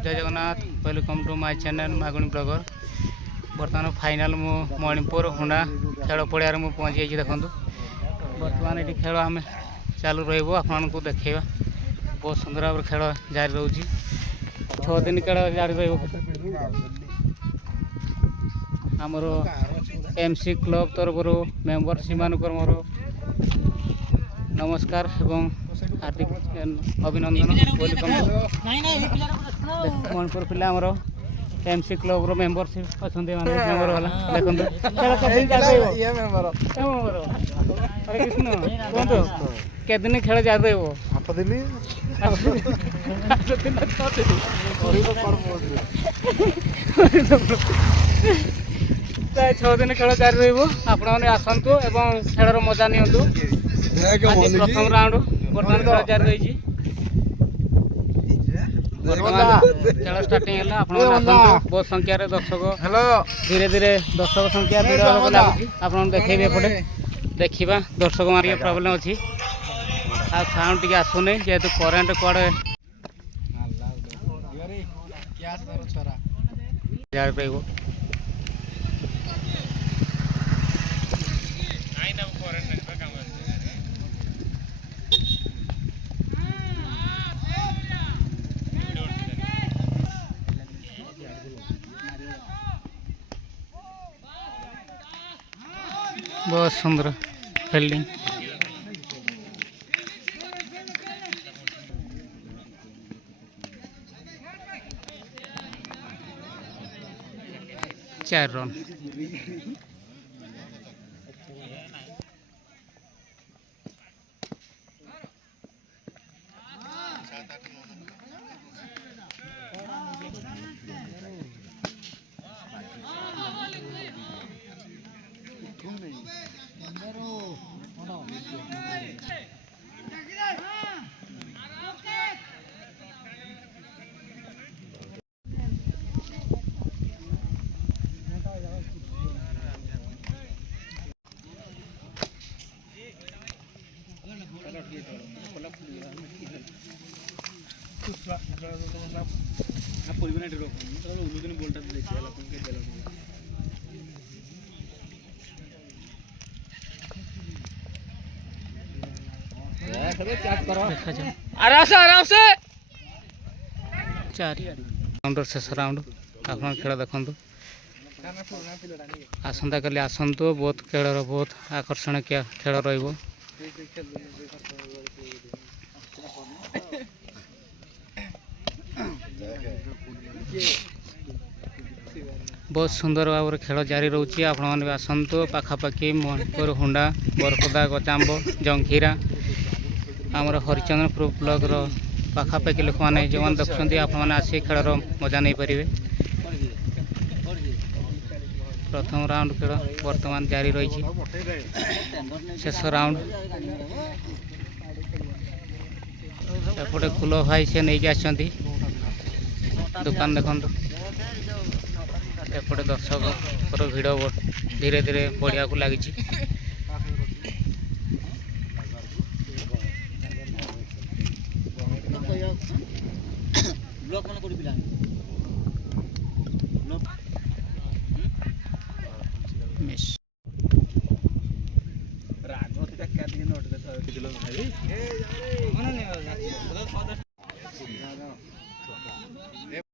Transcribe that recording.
जय Jagannath welcome to my channel Maguni blogger. बर्तमान final मु मणिपुर हुंडा खेल पड़िया मुझे पहुँची जाइए। देखो बर्तमान ये खेल आम चालू रु देखा बहुत सुंदर भाव खेल जारी रोचे 6 दिन खेल जारी रमर एमसी क्लब तरफ मेम्बर मानकर मोर नमस्कार एवं हार्दिक अभिनंदन। वेलकम मणिपुर पिला आमर एमसी क्लब रो मेम्बरशिप अच्छा मेम्बर वाला देखते कहतु केदिन खेल जारी रही 6 दिन खेल जारी रही आसतु एवं खेलर मजा नियंतु। प्रथम राउंड बर्तमान खेल जारी रही बर्तमान खेल स्टार्टिंग है बहुत संख्यार दर्शक धीरे धीरे दर्शक संख्या भिड़ लगे आप देखेबे एपटे देखा दर्शक मारे प्रोब्लेम अच्छी आ साउंड टी आसुनी जेहेतु करेन्ट कड़े जारी रही बहुत सुंदर फील्डिंग। चार रन आराम से 4 राउंड शेष राउंड आप खेल देखु आसंता काली आसतु बहुत खेल बहुत आकर्षण खेल रही बहुत सुंदर भाव खेल जारी रोचे। आपण मैंने आसतु पाखापाखि मणिपुर हुंडा बरपदा गचाम्ब जंघीरा आमर हरिचंद्रपुर ब्लॉक रो पाखापाखि लोक मैंने जो देखते आप आसिक खेलर मजा नहीं पारे। प्रथम राउंड खेल वर्तमान जारी रही शेष राउंड एपटे फुल भाई से नहीं आसती दुकान देखु एपटे दर्शक भिड़ धीरे धीरे बढ़िया को लगी। ब्लॉक मन